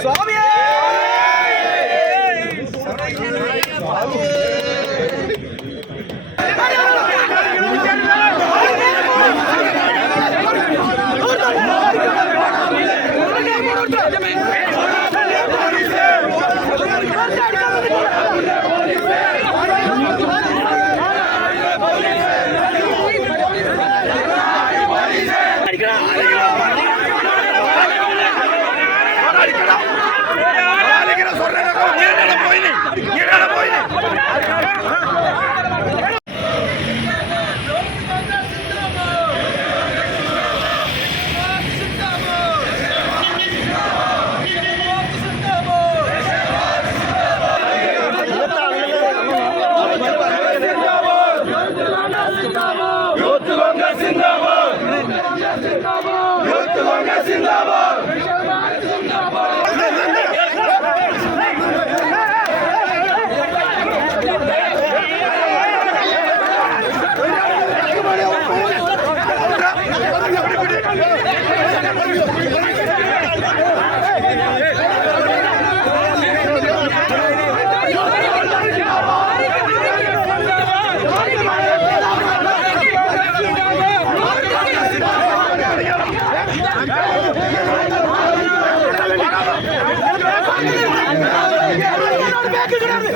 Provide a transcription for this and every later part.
双面 youth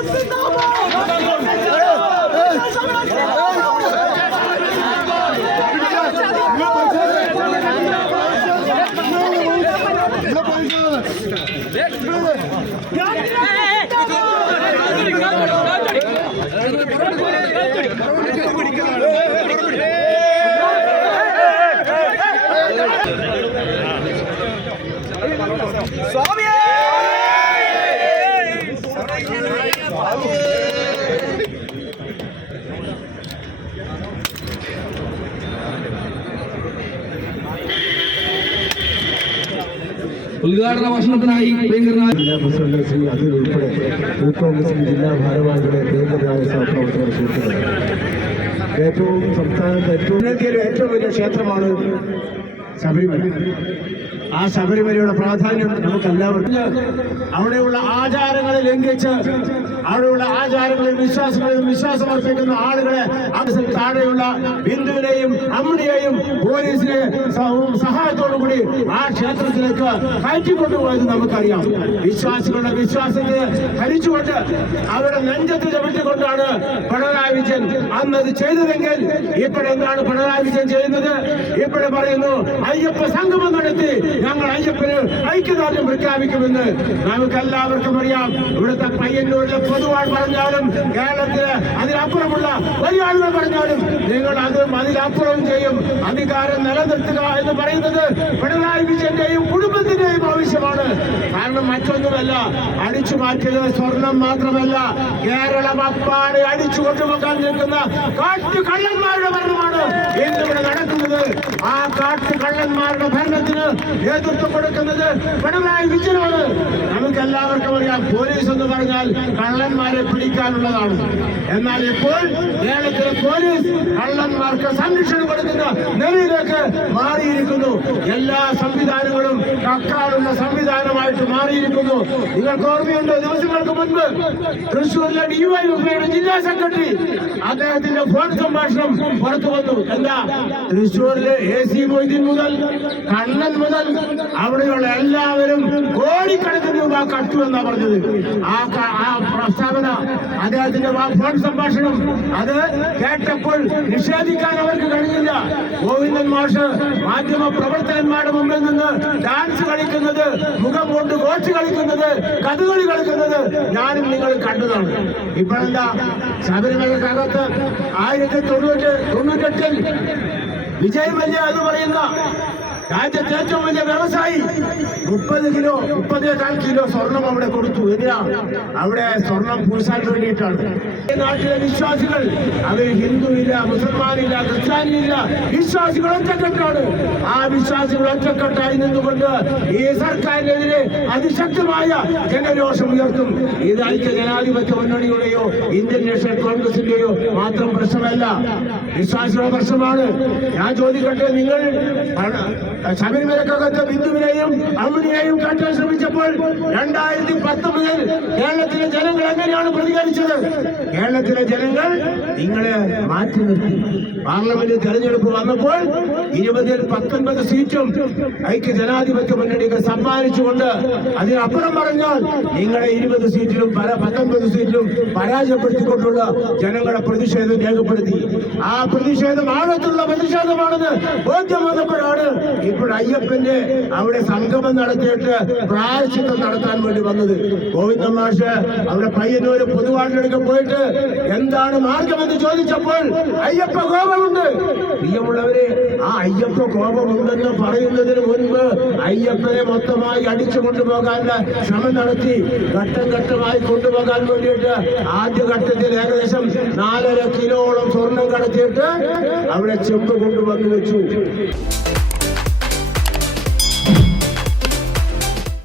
youth Congress ഉദ്ഘാടന പ്രിയങ്കരനായ ജില്ലാ പ്രസിഡന്റ് ശ്രീ അതിൽ ഉൾപ്പെടെ യൂത്ത് കോൺഗ്രസിന്റെ ജില്ലാ ഭാരവാഹികളെ പ്രിയങ്കരായ സഹപ്രവർത്തകർ ഏറ്റവും സംസ്ഥാനത്ത് ഏറ്റവും ഏറ്റവും വലിയ ക്ഷേത്രമാണ് ശബരിമല. ആ ശബരിമലയുടെ പ്രാധാന്യം നമുക്കെല്ലാവർക്കും. അവിടെയുള്ള ആചാരങ്ങളെ ലംഘിച്ച് അവിടെയുള്ള ആചാരങ്ങളിലും വിശ്വാസം വിശ്വാസമർപ്പിക്കുന്ന ആളുകളെ അതിൽ താഴെയുള്ള ബിന്ദുവിനെയും അമ്മയെയും പോലീസിനെ സഹായത്തോടു കൂടി ആ ക്ഷേത്രത്തിലേക്ക് കയറ്റിക്കൊണ്ടുപോയത് നമുക്കറിയാം. വിശ്വാസികളുടെ വിശ്വാസത്തെ ഹരിച്ചുകൊണ്ട് അവരുടെ നെഞ്ചത്ത് ചവിട്ടിക്കൊണ്ടാണ് പിണറായി വിജയൻ അന്ന് അത് ചെയ്തതെങ്കിൽ ഇപ്പോഴെന്താണ് പിണറായി വിജയൻ ചെയ്യുന്നത്? ഇപ്പോഴും പറയുന്നു അയ്യപ്പ സംഗമം നടത്തി ഞങ്ങൾ അയ്യപ്പന് ഐക്യദാർഢ്യം പ്രഖ്യാപിക്കുമെന്ന്. നമുക്ക് എല്ലാവർക്കും അറിയാം ഇവിടുത്തെ പയ്യന്നൂരിലെ പൊതുവാൾ പറഞ്ഞാലും കേരളത്തിന് അതിനപ്പുറമുള്ള വലിയ ആളുകൾ പറഞ്ഞാലും നിങ്ങൾ അത് അതിനപ്പുറം ചെയ്യും. അധികാരം നിലനിർത്തുക എന്ന് പറയുന്നത് പിണറായി വിജയന്റെയും കുടുംബത്തിന്റെയും ആവശ്യമാണ്. കാരണം മറ്റൊന്നുമല്ല അടിച്ചു മാറ്റിയത് സ്വർണം മാത്രമല്ല. കേരളം അപ്പാടെ അടിച്ചു കൊണ്ടുപോകാൻ നിൽക്കുന്ന കാട്ടു നടക്കുന്നത് ആ കാട്ടു കള്ളന്മാരുടെ ഭരണത്തിന് നേതൃത്വം കൊടുക്കുന്നത് പിണറായി വിജയനാണ്. നമുക്ക് എല്ലാവർക്കും അറിയാം പോലീസ് എന്ന് പറഞ്ഞാൽ കള്ളന്മാരെ പിടിക്കാനുള്ളതാണ്. എന്നാൽ ഇപ്പോൾ കേരളത്തിലെ പോലീസ് കള്ളന്മാർക്ക് സംരക്ഷണം കൊടുക്കുന്ന നിലയിലേക്ക് മാറിയിരിക്കുന്നു. എല്ലാ സംവിധാനങ്ങളും കക്കാടുള്ള സംവിധാനമായിട്ട് മാറിയിരിക്കുന്നു. നിങ്ങൾക്ക് ഓർമ്മയുണ്ട്? ദിവസങ്ങൾക്ക് മുൻപ് തൃശ്ശൂരിലെ ഡിവൈഎഫ്ഐയുടെ ജില്ലാ സെക്രട്ടറി അദ്ദേഹത്തിന്റെ ഫോൺ സംഭാഷണം പുറത്തു വന്നു. എന്താ? തൃശ്ശൂരിലെ സി മൊയ്തീൻ മുതൽ കണ്ണൻ മുതൽ അവിടെയുള്ള എല്ലാവരും കോടിക്കണക്കിന് രൂപ കട്ടു എന്നാ പറഞ്ഞത്. ആ ആ പ്രസ്താവന അദ്ദേഹത്തിന്റെ ഫോൺ സംഭാഷണം അത് കേട്ടപ്പോൾ നിഷേധിക്കാൻ അവർക്ക് കഴിഞ്ഞില്ല. ഗോവിന്ദൻ മാഷ് മാധ്യമ പ്രവർത്തകന്മാരുടെ മുമ്പിൽ നിന്ന് ഡാൻസ് കളിക്കുന്നത് മുഖം കൊണ്ട് കോച്ച് കളിക്കുന്നത് കഥകളി കളിക്കുന്നത് ഞാനും നിങ്ങൾ കണ്ടതാണ്. ഇപ്പോഴെന്താ? ശബരിമലക്കകത്ത് ആയിരത്തി തൊണ്ണൂറ്റി തൊണ്ണൂറ്റെട്ടിൽ വിജയ് മല്യ എന്ന് പറയുന്ന രാജ്യത്തെ ഏറ്റവും വലിയ വ്യവസായി. മുപ്പത് കിലോ മുപ്പതേകാൽ കിലോ സ്വർണം അവിടെ കൊടുത്തു. എന്തിനാ അവിടെ സ്വർണം പൂശാൻ വേണ്ടിയിട്ടാണ്. നാട്ടിലെ വിശ്വാസികൾ അവർ ഹിന്ദു ഇല്ല മുസൽമാനില്ല ക്രിസ്ത്യാനിയില്ല വിശ്വാസികൾ ഒറ്റക്കെട്ടാണ്. ആ വിശ്വാസികൾ ഒറ്റക്കെട്ടായി നിന്നുകൊണ്ട് ഈ സർക്കാരിനെതിരെ അതിശക്തമായ ജനരോഷം ഉയർത്തും. ഇത് ഐക്യ ജനാധിപത്യ മുന്നണിയുടെയോ ഇന്ത്യൻ നാഷണൽ കോൺഗ്രസിന്റെയോ മാത്രം പ്രശ്നമല്ല. വിശ്വാസികളുടെ പ്രശ്നമാണ്. ഞാൻ ചോദിക്കട്ടെ നിങ്ങൾ ശബരിമലക്കകത്ത് ബിന്ദുവിനെയും അമ്മിനെയും കാട്ടാൻ ശ്രമിച്ചപ്പോൾ രണ്ടായിരത്തി പത്ത് മുതൽ കേരളത്തിലെ ജനങ്ങൾ എങ്ങനെയാണ് പ്രതികരിച്ചത്? കേരളത്തിലെ ജനങ്ങൾ നിങ്ങളെ മാറ്റി നിർത്തി. പാർലമെന്റ് തെരഞ്ഞെടുപ്പ് വന്നപ്പോൾ ഇരുപതിൽ പത്തൊൻപത് സീറ്റും ഐക്യ ജനാധിപത്യ മുന്നണിക്ക് സമ്മാനിച്ചുകൊണ്ട് അതിനപ്പുറം പറഞ്ഞാൽ നിങ്ങളെ ഇരുപത് സീറ്റിലും പല പത്തൊൻപത് സീറ്റിലും പരാജയപ്പെടുത്തിക്കൊണ്ടുള്ള ജനങ്ങളുടെ പ്രതിഷേധം രേഖപ്പെടുത്തി. ആ പ്രതിഷേധം ആഴത്തുള്ള പ്രതിഷേധമാണെന്ന് ബോധ്യം വന്നപ്പോഴാണ് ഇപ്പോൾ അയ്യപ്പന്റെ അവിടെ സംഗമം നടത്തിയിട്ട് പ്രായശിത്വം നടത്താൻ വേണ്ടി വന്നത്. ഗോവിന്ദ മാഷ് അവിടെ പയ്യന്നൂര് പൊതുവാട്ടിലെടുക്കാൻ പോയിട്ട് എന്താണ് മാർഗമെന്ന് ചോദിച്ചപ്പോൾ അയ്യപ്പ കോപമുണ്ട്. പ്രിയമുള്ളവരെ ആ അയ്യപ്പ കോപമുണ്ടെന്ന് പറയുന്നതിന് മുൻപ് അയ്യപ്പനെ മൊത്തമായി അടിച്ചു കൊണ്ടുപോകാനുള്ള ശ്രമം നടത്തി ഘട്ടം ഘട്ടമായി കൊണ്ടുപോകാൻ വേണ്ടിയിട്ട് ആദ്യ ഘട്ടത്തിൽ ഏകദേശം നാലര കിലോളം സ്വർണം കടത്തിയിട്ട് അവിടെ ചെമ്പ് കൊണ്ടുവന്നു വെച്ചു